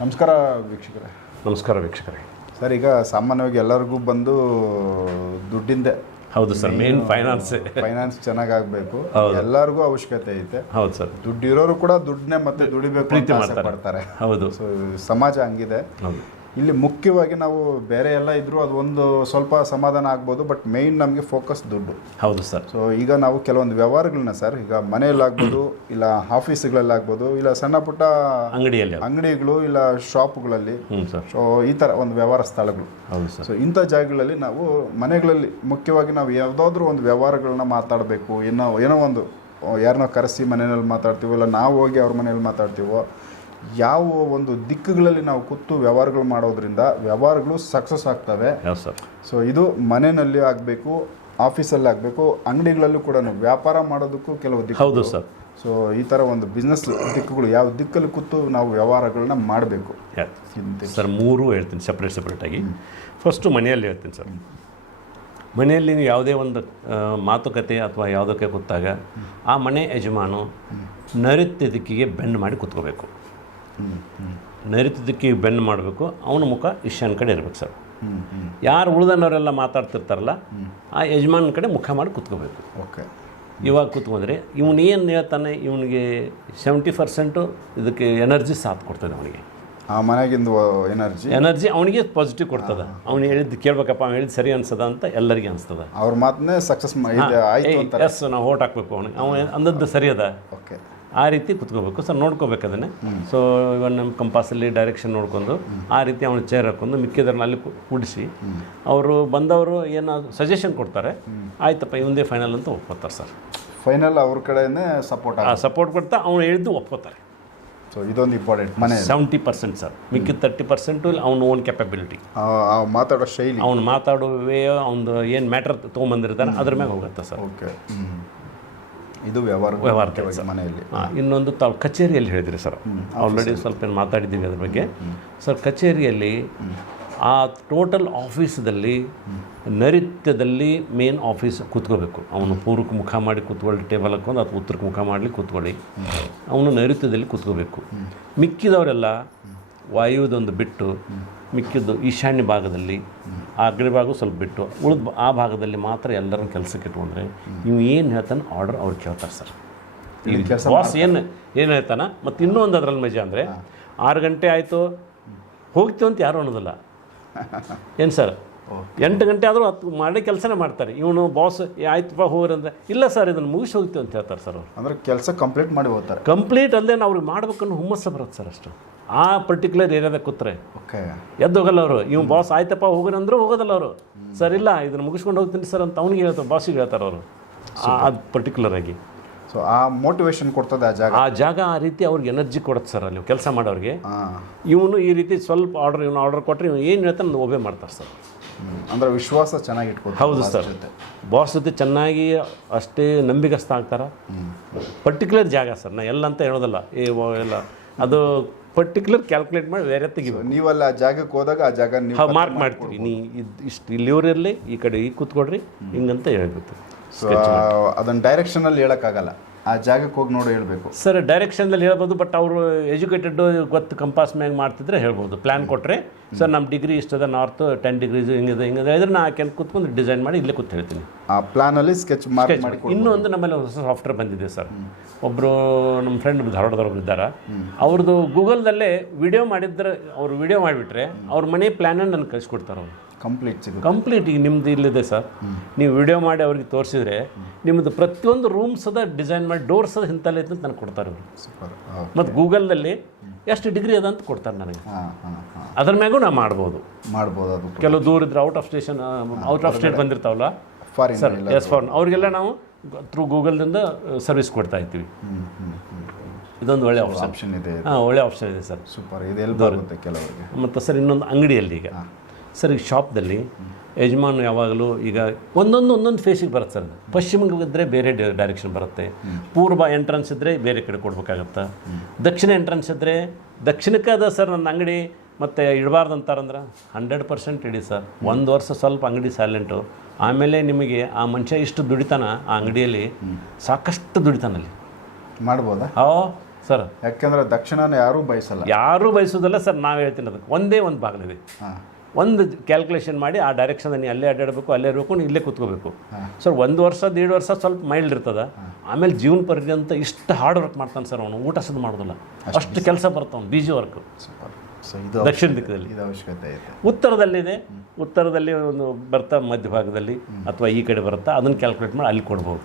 ನಮಸ್ಕಾರ ವೀಕ್ಷಕರೇ. ನಮಸ್ಕಾರ ವೀಕ್ಷಕರೇ. ಸರ್ ಈಗ ಸಾಮಾನ್ಯವಾಗಿ ಎಲ್ಲರಿಗೂ ಬಂದು ದುಡ್ಡಿಂದೆ. ಹೌದು ಸರ್ ಮೇನ್ ಫೈನಾನ್ಸ್ ಫೈನಾನ್ಸ್ ಚೆನ್ನಾಗಾಗಬೇಕು. ಆಗ್ಬೇಕು ಎಲ್ಲರಿಗೂ ಅವಶ್ಯಕತೆ ಐತೆ. ಹೌದು ಸರ್. ದುಡ್ಡಿರೋರು ಕೂಡ ದುಡ್ಡನ್ನೇ ಮತ್ತೆ ದುಡಿಬೇಕು ಪ್ರೀತಿ ಮಾಡ್ತಾರೆ. ಹೌದು. ಸೊ ಸಮಾಜ ಹಂಗಿದೆ. ಇಲ್ಲಿ ಮುಖ್ಯವಾಗಿ ನಾವು ಬೇರೆ ಎಲ್ಲ ಇದ್ದರೂ ಅದು ಒಂದು ಸ್ವಲ್ಪ ಸಮಾಧಾನ ಆಗ್ಬೋದು ಬಟ್ ಮೇಯ್ನ್ ನಮಗೆ ಫೋಕಸ್ ದುಡ್ಡು. ಹೌದು ಸರ್. ಸೊ ಈಗ ನಾವು ಕೆಲವೊಂದು ವ್ಯವಹಾರಗಳನ್ನ ಸರ್ ಈಗ ಮನೆಯಲ್ಲಾಗ್ಬೋದು ಇಲ್ಲ ಆಫೀಸ್ಗಳಲ್ಲಾಗ್ಬೋದು ಇಲ್ಲ ಸಣ್ಣ ಪುಟ್ಟ ಅಂಗಡಿಯಲ್ಲಿ ಅಂಗಡಿಗಳು ಇಲ್ಲ ಶಾಪ್ಗಳಲ್ಲಿ ಸೊ ಈ ಥರ ಒಂದು ವ್ಯವಹಾರ ಸ್ಥಳಗಳು. ಹೌದು ಸರ್. ಸೊ ಇಂಥ ಜಾಗಗಳಲ್ಲಿ ನಾವು ಮನೆಗಳಲ್ಲಿ ಮುಖ್ಯವಾಗಿ ನಾವು ಯಾವುದಾದ್ರೂ ಒಂದು ವ್ಯವಹಾರಗಳನ್ನ ಮಾತಾಡಬೇಕು ಏನೋ ಏನೋ ಒಂದು ಯಾರನ್ನೋ ಕರೆಸಿ ಮನೆಯಲ್ಲಿ ಮಾತಾಡ್ತೀವೋ ಇಲ್ಲ ನಾವು ಹೋಗಿ ಅವ್ರ ಮನೆಯಲ್ಲಿ ಮಾತಾಡ್ತೀವೋ ಯಾವ ಒಂದು ದಿಕ್ಕುಗಳಲ್ಲಿ ನಾವು ಕೂತು ವ್ಯವಹಾರಗಳು ಮಾಡೋದ್ರಿಂದ ವ್ಯವಹಾರಗಳು ಸಕ್ಸಸ್ ಆಗ್ತವೆ. ಸೊ ಇದು ಮನೆಯಲ್ಲಿ ಆಗಬೇಕು ಆಫೀಸಲ್ಲಿ ಆಗಬೇಕು ಅಂಗಡಿಗಳಲ್ಲೂ ಕೂಡ ವ್ಯಾಪಾರ ಮಾಡೋದಕ್ಕೂ ಕೆಲವು ದಿಕ್ಕು ಹೌದು ಸರ್ ಸೊ ಈ ಥರ ಒಂದು ಬಿಸ್ನೆಸ್ ದಿಕ್ಕುಗಳು ಯಾವ ದಿಕ್ಕಲ್ಲಿ ಕೂತು ನಾವು ವ್ಯವಹಾರಗಳನ್ನ ಮಾಡಬೇಕು. ಸರ್ ಮೂರು ಹೇಳ್ತೀನಿ ಸಪ್ರೇಟ್ ಸಪ್ರೇಟಾಗಿ ಫಸ್ಟು ಮನೆಯಲ್ಲಿ ಹೇಳ್ತೀನಿ ಸರ್ ಮನೆಯಲ್ಲಿ ನೀವು ಯಾವುದೇ ಒಂದು ಮಾತುಕತೆ ಅಥವಾ ಯಾವುದಕ್ಕೆ ಕೂತಾಗ ಆ ಮನೆ ಯಜಮಾನು ನೈಋತ್ಯ ದಿಕ್ಕಿಗೆ ಬೆಂಡ್ ಮಾಡಿ ಕೂತ್ಕೋಬೇಕು. ನೈಋತ್ಯ ಬೆನ್ನು ಮಾಡಬೇಕು ಅವನ ಮುಖ ಈಶಾನ್ ಕಡೆ ಇರಬೇಕು ಸರ್. ಯಾರು ಉಳಿದನವರೆಲ್ಲ ಮಾತಾಡ್ತಿರ್ತಾರಲ್ಲ ಆ ಯಜಮಾನ್ ಕಡೆ ಮುಖ ಮಾಡಿ ಕುತ್ಕೋಬೇಕು. ಓಕೆ. ಇವಾಗ ಕೂತ್ಕೊಂಡ್ರೆ ಇವನು ಏನು ಹೇಳ್ತಾನೆ ಇವನಿಗೆ ಸೆವೆಂಟಿ ಪರ್ಸೆಂಟು ಇದಕ್ಕೆ ಎನರ್ಜಿ ಸಾಥ್ ಕೊಡ್ತದೆ ಅವನಿಗೆ. ಆ ಮನೆಗಿಂದು ಎನರ್ಜಿ ಎನರ್ಜಿ ಅವನಿಗೆ ಪಾಸಿಟಿವ್ ಕೊಡ್ತದ. ಅವ್ನು ಹೇಳಿದ್ದು ಕೇಳ್ಬೇಕಪ್ಪ ಅವ್ನು ಹೇಳಿದ್ದು ಸರಿ ಅನ್ಸದ ಅಂತ ಎಲ್ಲರಿಗೆ ಅನಿಸ್ತದೆ. ಅವ್ರ ಮಾತನ್ನೇ ಸಕ್ಸಸ್ ಎಸ್ ನಾವು ಓಟ್ ಹಾಕ್ಬೇಕು ಅವನಿಗೆ. ಅವನು ಅಂದದ್ದು ಸರಿ ಅದ. ಆ ರೀತಿ ಕುತ್ಕೋಬೇಕು. ಸರ್ ನೋಡ್ಕೋಬೇಕು ಅದನ್ನೇ. ಸೊ ಇವನ್ ನಮ್ಮ ಕಂಪಾಸಲ್ಲಿ ಡೈರೆಕ್ಷನ್ ನೋಡ್ಕೊಂಡು ಆ ರೀತಿ ಅವನು ಚೇರ್ ಹಾಕೊಂಡು ಮಿಕ್ಕಿದ್ರನ್ನ ಅಲ್ಲಿ ಕೂಡಿಸಿ ಅವರು ಬಂದವರು ಏನೋ ಸಜೆಷನ್ ಕೊಡ್ತಾರೆ. ಆಯ್ತಪ್ಪ ಇವಂದೇ ಫೈನಲ್ ಅಂತ ಒಪ್ಕೋತಾರೆ ಸರ್. ಫೈನಲ್ ಅವ್ರ ಕಡೆನೇ ಸಪೋರ್ಟ್ ಆ ಸಪೋರ್ಟ್ ಕೊಡ್ತಾ ಅವ್ನು ಹೇಳಿದ್ದು ಒಪ್ಕೋತಾರೆ. ಸೊ ಇದೊಂದು ಇಂಪಾರ್ಟೆಂಟ್ ಮನೆ ಸೆವೆಂಟಿ ಪರ್ಸೆಂಟ್ ಸರ್. ಮಿಕ್ಕಿದ ತರ್ಟಿ ಪರ್ಸೆಂಟು ಅವ್ನ ಓನ್ ಕೆಪಬಿಲಿಟಿ ಮಾತಾಡೋ ಶೈಲಿ. ಅವ್ನು ಮಾತಾಡೋ ವೇ ಅವ್ನು ಏನು ಮ್ಯಾಟ್ರ್ ತೊಗೊಂಬಂದಿರ್ತಾನೆ ಅದ್ರ ಮ್ಯಾಗ ಹೋಗುತ್ತೆ ಸರ್. ಓಕೆ ಇದು ವ್ಯವಹಾರ ವ್ಯವಹಾರ ಮನೆಯಲ್ಲಿ. ಇನ್ನೊಂದು ತಾವು ಕಚೇರಿಯಲ್ಲಿ ಹೇಳಿದ್ರಿ ಸರ್. ಆಲ್ರೆಡಿ ಸ್ವಲ್ಪ ಏನು ಮಾತಾಡಿದ್ದೀವಿ ಅದ್ರ ಬಗ್ಗೆ. ಸರ್ ಕಚೇರಿಯಲ್ಲಿ ಆ ಟೋಟಲ್ ಆಫೀಸದಲ್ಲಿ ನೈಋತ್ಯದಲ್ಲಿ ಮೇನ್ ಆಫೀಸ್ ಕೂತ್ಕೋಬೇಕು. ಅವನು ಪೂರ್ವಕ್ಕೆ ಮುಖ ಮಾಡಿ ಕೂತ್ಕೊಳ್ಳಿ ಟೇಬಲ್ ಹಾಕೊಂಡು ಅಥವಾ ಉತ್ತರಕ್ಕೆ ಮುಖ ಮಾಡಲಿ ಕೂತ್ಕೊಳ್ಳಿ. ಅವನು ನೈಋತ್ಯದಲ್ಲಿ ಕೂತ್ಕೋಬೇಕು. ಮಿಕ್ಕಿದವರೆಲ್ಲ ವಾಯುವುದೊಂದು ಬಿಟ್ಟು ಮಿಕ್ಕಿದ್ದು ಈಶಾನ್ಯ ಭಾಗದಲ್ಲಿ ಆ ಅಗ್ರ ಭಾಗ ಸ್ವಲ್ಪ ಬಿಟ್ಟು ಉಳಿದ ಆ ಭಾಗದಲ್ಲಿ ಮಾತ್ರ ಎಲ್ಲರನ್ನ ಕೆಲಸಕ್ಕೆ ಇಟ್ಕೊಂಡ್ರೆ ನೀವು ಏನು ಹೇಳ್ತಾನೆ ಆರ್ಡರ್ ಅವ್ರು ಕೇಳ್ತಾರೆ ಸರ್. ಬಾಸ್ ಏನು ಏನು ಹೇಳ್ತಾನ? ಮತ್ತು ಇನ್ನೂ ಒಂದು ಅದ್ರಲ್ಲಿ ಮಜಾ ಅಂದರೆ ಆರು ಗಂಟೆ ಆಯಿತು ಹೋಗ್ತೀವಿ ಅಂತ ಯಾರು ಅನ್ನೋದಿಲ್ಲ. ಏನು ಸರ್? ಎಂಟು ಗಂಟೆ ಆದರೂ ಹತ್ತು ಮಾಡಿ ಕೆಲಸನೇ ಮಾಡ್ತಾರೆ. ಇವನು ಬಾಸ್ ಆಯ್ತಪ್ಪ ಹೋಗ್ರಿ ಅಂದ್ರೆ. ಇಲ್ಲ ಸರ್ ಇದನ್ನು ಮುಗಿಸಿ ಹೋಗ್ತೀವಿ ಅಂತ ಹೇಳ್ತಾರೆ ಸರ್ ಅವ್ರು. ಅಂದ್ರೆ ಕೆಲಸ ಕಂಪ್ಲೀಟ್ ಮಾಡಿ ಹೋಗ್ತಾರೆ. ಕಂಪ್ಲೀಟ್ ಅಲ್ಲದೆ ಅವ್ರಿಗೆ ಮಾಡ್ಬೇಕನ್ನೋ ಹುಮ್ಮಸ್ಸು ಬರುತ್ತೆ ಸರ್ ಅಷ್ಟು. ಆ ಪರ್ಟಿಕ್ಯುಲರ್ ಏರಿಯಾದಾಗ ಕೂತ್ರೆ. ಓಕೆ ಎದ್ದು ಹೋಗಲ್ಲ ಅವರು ಇವ್ ಬಾಸ್ ಆಯ್ತಪ್ಪ ಹೋಗ್ರಿ ಅಂದ್ರೆ ಹೋಗೋದಲ್ಲ ಅವರು ಸರ್ ಇಲ್ಲ ಇದನ್ನು ಮುಗಿಸ್ಕೊಂಡು ಹೋಗ್ತೀನಿ ಸರ್ ಅಂತ ಅವ್ನಿಗೆ ಹೇಳ್ತಾರೆ ಬಾಸಿಗೆ ಹೇಳ್ತಾರೆ ಅವರು. ಅದು ಪರ್ಟಿಕ್ಯುಲರ್ ಆಗಿ. ಸೊ ಆ ಮೋಟಿವೇಶನ್ ಕೊಡ್ತದೆ ಆ ಜಾಗ? ಆ ಜಾಗ ಆ ರೀತಿ ಅವ್ರಿಗೆ ಎನರ್ಜಿ ಕೊಡುತ್ತೆ ಸರ್ ಅಲ್ಲಿ ಕೆಲಸ ಮಾಡೋರಿಗೆ. ಇವನು ಈ ರೀತಿ ಸ್ವಲ್ಪ ಆರ್ಡರ್ ಇವನು ಆರ್ಡರ್ ಕೊಟ್ಟರೆ ಇವನು ಏನು ಹೇಳ್ತಾನೆ ಒಬ್ಬೇ ಮಾಡ್ತಾರೆ ಸರ್. ಅಂದ್ರೆ ವಿಶ್ವಾಸ ಚೆನ್ನಾಗಿ ಇಟ್ಕೊಂಡು ಹೌದು ಸರ್. ಬಾಸ್ ಜೊತೆ ಚೆನ್ನಾಗಿ ಅಷ್ಟೇ ನಂಬಿಗಸ್ತ ಆಗ್ತಾರೆ. ಪರ್ಟಿಕ್ಯುಲರ್ ಜಾಗ ಸರ್ ನಾ ಎಲ್ಲ ಅಂತ ಹೇಳೋದಲ್ಲ ಏ ಎಲ್ಲ. ಅದು ಪರ್ಟಿಕ್ಯುಲರ್ ಕ್ಯಾಲ್ಕುಲೇಟ್ ಮಾಡಿ ಬೇರೆ ತೆಗಿಬೇಕು. ನೀವಲ್ಲ ಆ ಜಾಗಕ್ಕೆ ಹೋದಾಗ ಆ ಜಾಗ ನೀವು ಮಾರ್ಕ್ ಮಾಡ್ತೀವಿ. ನೀ ಇದು ಇಷ್ಟು ಇಲ್ಲಿವ್ರಿರಲಿ ಈ ಕಡೆ ಈಗ ಕೂತ್ಕೊಡ್ರಿ ಹಿಂಗಂತ ಹೇಳ್ಬೇಕು. ಸೊ ಅದನ್ನು ಡೈರೆಕ್ಷನ್ ಅಲ್ಲಿ ಹೇಳಕ್ಕಾಗಲ್ಲ. ಆ ಜಾಗಕ್ಕೆ ಹೋಗಿ ನೋಡಿ ಹೇಳ್ಬೇಕು. ಸರ್ ಡೈರೆಕ್ಷನ್ದಲ್ಲಿ ಹೇಳ್ಬೋದು ಬಟ್ ಅವರು ಎಜುಕೇಟೆಡ್ ಗೊತ್ತು ಕಂಪಾಸ್ ಮ್ಯಾಗ ಮಾಡ್ತಿದ್ರೆ ಹೇಳ್ಬೋದು. ಪ್ಲ್ಯಾನ್ ಕೊಟ್ಟರೆ ಸರ್ ನಮ್ಮ ಡಿಗ್ರಿ ಇಷ್ಟದ ನಾರ್ತ್ ಟೆನ್ ಡಿಗ್ರೀಸ್ ಹಿಂಗಿದೆ ಹಿಂಗಿದೆ ಇದ್ರೆ ನಾ ಕೆಲ್ ಕೂತ್ಕೊಂಡು ಡಿಸೈನ್ ಮಾಡಿ ಇಲ್ಲೇ ಕೂತ್ ಹೇಳ್ತೀನಿ. ಆ ಪ್ಲಾನಲ್ಲಿ ಸ್ಕೆಚ್ ಮಾರ್ಕ್ ಮಾಡಿ ಇನ್ನೊಂದು ಇನ್ನೂ ಒಂದು ನಮ್ಮಲ್ಲಿ ಹೊಸ ಸಾಫ್ಟ್ವೇರ್ ಬಂದಿದೆ ಸರ್. ಒಬ್ಬರು ನಮ್ಮ ಫ್ರೆಂಡ್ ಧಾರವಾಡದವ್ರು ಇದ್ದಾರೆ. ಅವ್ರದ್ದು ಗೂಗಲ್ದಲ್ಲೇ ವಿಡಿಯೋ ಮಾಡಿದ್ರೆ ಅವ್ರು ವಿಡಿಯೋ ಮಾಡಿಬಿಟ್ರೆ ಅವ್ರ ಮನೆ ಪ್ಲ್ಯಾನನ್ನು ನನಗೆ ಕಳಿಸ್ಕೊಡ್ತಾರೆ ಅವರು. ಕಂಪ್ಲೀಟ್ ಸಿಗುತ್ತೆ. ಕಂಪ್ಲೀಟ್ ಈಗ ನಿಮ್ದು ಇಲ್ಲಿದೆ ಸರ್. ನೀವು ವಿಡಿಯೋ ಮಾಡಿ ಅವ್ರಿಗೆ ತೋರಿಸಿದ್ರೆ ನಿಮ್ಮದು ಪ್ರತಿಯೊಂದು ರೂಮ್ಸ್ ಅದ ಡಿಸೈನ್ ಮಾಡಿ ಡೋರ್ಸ್ ಅದ ಇಂಥಲ್ಲಿ ಅಂತ ನನಗೆ ಕೊಡ್ತಾರೆ ಅವರು. ಸೂಪರ್ ಮತ್ತು ಗೂಗಲ್ನಲ್ಲಿ ಎಷ್ಟು ಡಿಗ್ರಿ ಅದ ಅಂತ ಕೊಡ್ತಾರೆ ನನಗೆ. ಅದ್ರ ಮ್ಯಾಗೂ ನಾ ಮಾಡ್ಬೋದು. ಮಾಡ್ಬೋದು ಅದು ಕೆಲವು ದೂರ ಇದ್ರೆ out of station out of state ಬಂದಿರ್ತಾವಲ್ಲ? Foreign sir yes for ಅವ್ರಿಗೆಲ್ಲ ನಾವು ಥ್ರೂ ಗೂಗಲ್ದಿಂದ ಸರ್ವಿಸ್ ಕೊಡ್ತಾ ಇದ್ದೀವಿ ಇದೊಂದು ಒಳ್ಳೆ ಆಪ್ಷನ್ ಆಪ್ಷನ್ ಇದೆ ಹಾಂ ಒಳ್ಳೆ ಆಪ್ಷನ್ ಇದೆ ಸರ್. ಸೂಪರ್ ಇದು ಎಲ್ಲಿ ಬರುತ್ತೆ ಕೆಲವರಿಗೆ? ಮತ್ತು ಸರ್ ಇನ್ನೊಂದು ಅಂಗಡಿಯಲ್ಲಿ ಈಗ. ಸರ್ ಈಗ ಶಾಪ್ದಲ್ಲಿ ಯಜಮಾನ್ ಯಾವಾಗಲೂ ಈಗ ಒಂದೊಂದು ಒಂದೊಂದು ಫೇಸಿಗೆ ಬರುತ್ತೆ ಸರ್ ಪಶ್ಚಿಮಕ್ಕೆ ಇದ್ದರೆ ಬೇರೆ ಡೈರೆಕ್ಷನ್ ಬರುತ್ತೆ. ಪೂರ್ವ ಎಂಟ್ರೆನ್ಸ್ ಇದ್ದರೆ ಬೇರೆ ಕಡೆ ಕೊಡ್ಬೇಕಾಗತ್ತೆ? ದಕ್ಷಿಣ ಎಂಟ್ರೆನ್ಸ್ ಇದ್ದರೆ ದಕ್ಷಿಣಕ್ಕೆ ಅದ ಸರ್ ನನ್ನ ಅಂಗಡಿ ಮತ್ತು ಇಡಬಾರ್ದು ಅಂತಾರಂದ್ರೆ ಹಂಡ್ರೆಡ್ ಪರ್ಸೆಂಟ್ ಇಡಿ ಸರ್. ಒಂದು ವರ್ಷ ಸ್ವಲ್ಪ ಅಂಗಡಿ ಸೈಲೆಂಟು ಆಮೇಲೆ ನಿಮಗೆ ಆ ಮನುಷ್ಯ ಇಷ್ಟು ದುಡಿತಾನ ಆ ಅಂಗಡಿಯಲ್ಲಿ ಸಾಕಷ್ಟು ದುಡಿತಾನಲ್ಲಿ ಮಾಡ್ಬೋದಾ? ಆ ಸರ್. ಯಾಕೆಂದ್ರೆ ದಕ್ಷಿಣನ ಯಾರೂ ಬಯಸಲ್ಲ. ಯಾರೂ ಬಯಸೋದಲ್ಲ ಸರ್ ನಾವು ಹೇಳ್ತೀನಿ ಅದಕ್ಕೆ ಒಂದೇ ಒಂದು ಹಾಂ. ಒಂದು ಕ್ಯಾಲ್ಕುಲೇಷನ್ ಮಾಡಿ ಆ ಡೈರೆಕ್ಷನ್ ನೀ ಅಲ್ಲೇ ಅಡ್ಡಾಡಬೇಕು ಅಲ್ಲೇ ಇರಬೇಕು ಇಲ್ಲೇ ಕೂತ್ಕೋಬೇಕು. ಸರ್ ಒಂದು ವರ್ಷ ದೇಡ್ ವರ್ಷ ಸ್ವಲ್ಪ ಮೈಲ್ಡ್ ಇರ್ತದೆ. ಆಮೇಲೆ ಜೀವನ ಪರ್ಯಂತ ಇಷ್ಟು ಹಾರ್ಡ್ ವರ್ಕ್ ಮಾಡ್ತಾನೆ ಸರ್ ಅವನು. ಊಟ ಸದ್ ಮಾಡೋದಿಲ್ಲ. ಅಷ್ಟು ಕೆಲಸ ಬರ್ತಾವನು ಬಿಜಿ ವರ್ಕ್ ಇದು ದಕ್ಷಿಣ ದಿಕ್ಕದಲ್ಲಿ ಇದು ಅವಶ್ಯಕತೆ ಐತೆ ಉತ್ತರದಲ್ಲಿದೆ ಉತ್ತರದಲ್ಲಿ ಒಂದು ಬರ್ತಾ ಮಧ್ಯಭಾಗದಲ್ಲಿ ಅಥವಾ ಈ ಕಡೆ ಬರುತ್ತಾ ಅದನ್ನು ಕ್ಯಾಲ್ಕುಲೇಟ್ ಮಾಡಿ ಅಲ್ಲಿ ಕೊಡ್ಬೋದು.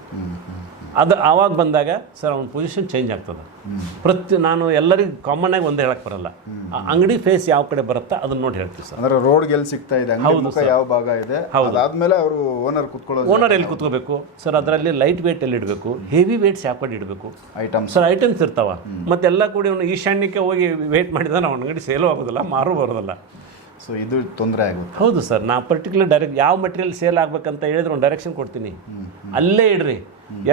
ಅದು ಆವಾಗ ಬಂದಾಗ ಸರ್ ಅವ್ನ ಪೊಸಿಷನ್ ಚೇಂಜ್ ಆಗ್ತದೆ. ಪ್ರತಿ ನಾನು ಎಲ್ಲರಿಗೂ ಕಾಮನ್ ಆಗಿ ಒಂದು ಹೇಳಕ್ ಬರಲ್ಲ. ಆ ಅಂಗಡಿ ಫೇಸ್ ಯಾವ ಕಡೆ ಬರುತ್ತಾ ಅದನ್ನ ನೋಡಿ ಹೇಳ್ತೀವಿ ಸರ್. ಅಂದ್ರೆ ರೋಡ್ ಎಲ್ಲಿ ಸಿಗ್ತಾ ಇದೆ ಅಂಗಡಿ ಮುಖ ಯಾವ ಭಾಗ ಇದೆ ಅದಾದ್ಮೇಲೆ ಅವರು ಓನರ್ ಕುತ್ಕೊಳ್ಳೋದು ಓನರ್ ಎಲ್ಲಿ ಕುತ್ಕೋಬೇಕು? ಸರ್ ಅದರಲ್ಲಿ ಲೈಟ್ ವೇಟ್ ಎಲ್ಲಿ ಇಡಬೇಕು? ಹೆವಿ ವೇಟ್ಸ್ ಯಾವ ಕಡೆ ಇಡಬೇಕು? ಐಟಮ್ ಸರ್ ಐಟಮ್ಸ್ ಇರ್ತಾವ. ಮತ್ತೆಲ್ಲ ಕೂಡಿ ಅವನು ಈಶಾನ್ಯಕ್ಕೆ ಹೋಗಿ ವೇಟ್ ಮಾಡಿದ್ರೆ ನಾವು ಅಂಗಡಿ ಸೇಲು ಆಗೋದಿಲ್ಲ ಮಾರು ಬರೋದಲ್ಲ. ಸೊ ಇದು ತೊಂದರೆ ಆಗುತ್ತೆ. ಹೌದು ಸರ್. ನಾ ಪರ್ಟಿಕ್ಯುಲರ್ ಡೈರೆಕ್ಟ್ ಯಾವ ಮಟೀರಿಯಲ್ ಸೇಲ್ ಆಗ್ಬೇಕಂತ ಹೇಳಿದ್ರೆ ಒಂದು ಡೈರೆಕ್ಷನ್ ಕೊಡ್ತೀನಿ. ಅಲ್ಲೇ ಇಡ್ರಿ.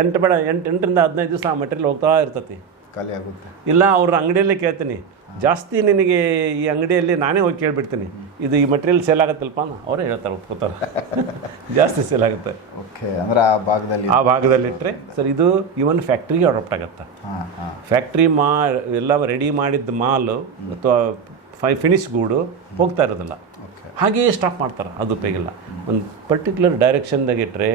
ಎಂಟು ಬೇಡ ಎಂಟು ಎಂಟರಿಂದ ಹದಿನೈದು ದಿವಸ ಆ ಮೆಟೀರಿಯಲ್ ಹೋಗ್ತಾ ಇರ್ತತಿ. ಖಾಲಿ ಆಗುತ್ತೆ. ಇಲ್ಲ ಅವ್ರ ಅಂಗಡಿಯಲ್ಲಿ ಕೇಳ್ತೀನಿ. ಜಾಸ್ತಿ ನಿನಗೆ ಈ ಅಂಗಡಿಯಲ್ಲಿ ನಾನೇ ಹೋಗಿ ಕೇಳಿಬಿಡ್ತೀನಿ. ಇದು ಈ ಮಟೀರಿಯಲ್ ಸೇಲ್ ಆಗತ್ತಲ್ಪ ಅಂತ ಅವರೇ ಹೇಳ್ತಾರೆ ಒಪ್ಕೋತಾರೆ. ಜಾಸ್ತಿ ಸೇಲ್ ಆಗುತ್ತೆ. ಓಕೆ ಅಂದ್ರೆ ಆ ಭಾಗದಲ್ಲಿ ಆ ಭಾಗದಲ್ಲಿ ಇಟ್ಟರೆ ಸರ್ ಇದು ಇವನ್ ಫ್ಯಾಕ್ಟ್ರಿಗೆ ಅಡಾಪ್ಟ್ ಆಗುತ್ತೆ. ಫ್ಯಾಕ್ಟ್ರಿ ಮಾ ಎಲ್ಲ ರೆಡಿ ಮಾಡಿದ್ದ ಮಾಲು ಅಥವಾ ಫೈ ಫಿನಿಶ್ ಗೂಡು ಹೋಗ್ತಾ ಇರೋದಿಲ್ಲ. ಹಾಗೆಯೇ ಸ್ಟಾಪ್ ಮಾಡ್ತಾರೆ ಅದು ಉಪಯೋಗಿಲ್ಲ ಒಂದು ಪರ್ಟಿಕ್ಯುಲರ್ ಡೈರೆಕ್ಷನ್ದಾಗ ಇಟ್ಟರೆ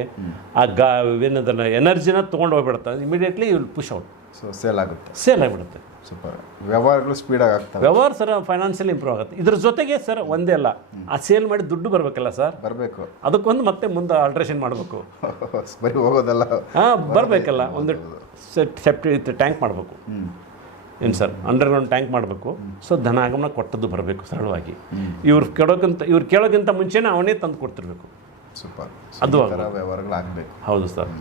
ಆ ಗಾ ಏನದಲ್ಲ ಎನರ್ಜಿನ ತೊಗೊಂಡು ಹೋಗ್ಬಿಡುತ್ತೆ. Immediately will push out so sale ಆಗುತ್ತೆ. ಸೇಲ್ ಆಗಿಬಿಡುತ್ತೆ. ಸೂಪರ್ ವ್ಯವಹಾರಗಳು ಸ್ಪೀಡಾಗಿ ಆಗ್ತವೆ. ವ್ಯವಹಾರ ಸರ್ ಫೈನಾನ್ಷಿಯಲ್ ಇಂಪ್ರೂವ್ ಆಗುತ್ತೆ. ಇದ್ರ ಜೊತೆಗೆ ಸರ್ ಒಂದೇ ಅಲ್ಲ ಆ ಸೇಲ್ ಮಾಡಿ ದುಡ್ಡು ಬರಬೇಕಲ್ಲ ಸರ್? ಬರಬೇಕು. ಅದಕ್ಕೊಂದು ಮತ್ತೆ ಮುಂದೆ ಆಲ್ಟ್ರೇಷನ್ ಮಾಡಬೇಕು. ಬರೀ ಹೋಗೋದಲ್ಲ. ಹಾಂ ಬರಬೇಕಲ್ಲ. ಒಂದು ಸೆಪ್ಟಿ ಟ್ಯಾಂಕ್ ಮಾಡಬೇಕು. ಏನು ಸರ್? ಅಂಡರ್ಗ್ರೌಂಡ್ ಟ್ಯಾಂಕ್ ಮಾಡಬೇಕು. ಸೊ ಧನ ಆಗಮನ ಕೊಟ್ಟದ್ದು ಬರಬೇಕು ಸರಳವಾಗಿ. ಇವ್ರು ಕೇಳೋಕ್ಕಿಂತ ಇವ್ರು ಕೇಳೋಕ್ಕಿಂತ ಮುಂಚೆನೇ ಅವನೇ ತಂದು ಕೊಡ್ತಿರ್ಬೇಕು. ಸೂಪರ್ ಅದು ವ್ಯವಹಾರಗಳಾಗಬೇಕು. ಹೌದು ಸರ್.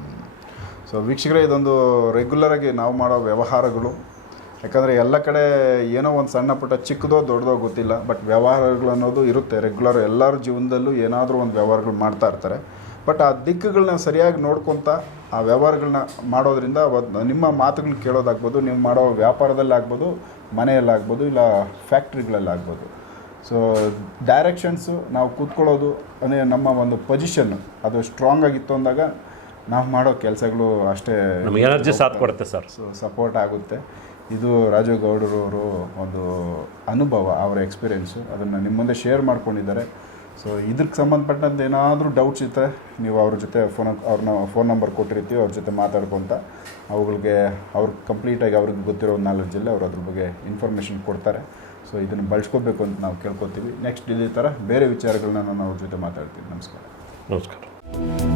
ಸೊ ವೀಕ್ಷಕರೇ ಇದೊಂದು ರೆಗ್ಯುಲರ್ ಆಗಿ ನಾವು ಮಾಡೋ ವ್ಯವಹಾರಗಳು. ಯಾಕಂದರೆ ಎಲ್ಲ ಕಡೆ ಏನೋ ಒಂದು ಸಣ್ಣ ಪುಟ್ಟ ಚಿಕ್ಕದೋ ದೊಡ್ಡದೋ ಗೊತ್ತಿಲ್ಲ ಬಟ್ ವ್ಯವಹಾರಗಳು ಅನ್ನೋದು ಇರುತ್ತೆ. ರೆಗ್ಯುಲರ್ ಎಲ್ಲರ ಜೀವನದಲ್ಲೂ ಏನಾದರೂ ಒಂದು ವ್ಯವಹಾರಗಳು ಮಾಡ್ತಾ ಇರ್ತಾರೆ. ಬಟ್ ಆ ದಿಕ್ಕುಗಳನ್ನ ಸರಿಯಾಗಿ ನೋಡ್ಕೊತ ಆ ವ್ಯವಹಾರಗಳನ್ನ ಮಾಡೋದ್ರಿಂದ ನಿಮ್ಮ ಮಾತುಗಳನ್ನ ಕೇಳೋದಾಗ್ಬೋದು ನೀವು ಮಾಡೋ ವ್ಯಾಪಾರದಲ್ಲಿ ಆಗ್ಬೋದು ಮನೆಯಲ್ಲಾಗ್ಬೋದು ಇಲ್ಲ ಫ್ಯಾಕ್ಟ್ರಿಗಳಲ್ಲಾಗ್ಬೋದು. ಸೊ ಡೈರೆಕ್ಷನ್ಸು ನಾವು ಕೂತ್ಕೊಳ್ಳೋದು ಅಂದರೆ ನಮ್ಮ ಒಂದು ಪೊಸಿಷನ್ನು ಅದು ಸ್ಟ್ರಾಂಗ್ ಆಗಿತ್ತು ಅಂದಾಗ ನಾವು ಮಾಡೋ ಕೆಲಸಗಳು ಅಷ್ಟೇ ಎನರ್ಜಿ ಸಾಥ್ ಕೊಡುತ್ತೆ ಸರ್. ಸೊ ಸಪೋರ್ಟ್ ಆಗುತ್ತೆ. ಇದು ರಾಜು ಗೌಡರವರು ಒಂದು ಅನುಭವ ಅವರ ಎಕ್ಸ್ಪೀರಿಯೆನ್ಸು ಅದನ್ನು ನಿಮ್ಮ ಮುಂದೆ ಶೇರ್ ಮಾಡ್ಕೊಂಡಿದ್ದಾರೆ. ಸೊ ಇದಕ್ಕೆ ಸಂಬಂಧಪಟ್ಟಂತೆ ಏನಾದರೂ ಡೌಟ್ಸ್ ಇದ್ದರೆ ನೀವು ಅವ್ರ ಜೊತೆ ಫೋನ್ ಅವ್ರನ್ನ ಫೋನ್ ನಂಬರ್ ಕೊಟ್ಟಿರ್ತೀವಿ, ಅವ್ರ ಜೊತೆ ಮಾತಾಡ್ಕೊತ ಅವುಗಳಿಗೆ ಅವ್ರಿಗೆ ಕಂಪ್ಲೀಟಾಗಿ ಅವ್ರಿಗೆ ಗೊತ್ತಿರೋ ನಾಲೆಡ್ಜಲ್ಲಿ ಅವ್ರು ಅದ್ರ ಬಗ್ಗೆ ಇನ್ಫಾರ್ಮೇಷನ್ ಕೊಡ್ತಾರೆ. ಸೊ ಇದನ್ನು ಬಳಸ್ಕೋಬೇಕು ಅಂತ ನಾವು ಕೇಳ್ಕೊತೀವಿ. ನೆಕ್ಸ್ಟ್ ಇದೇ ಥರ ಬೇರೆ ವಿಚಾರಗಳನ್ನ ನಾನು ಅವ್ರ ಜೊತೆ ಮಾತಾಡ್ತೀನಿ. ನಮಸ್ಕಾರ. ನಮಸ್ಕಾರ.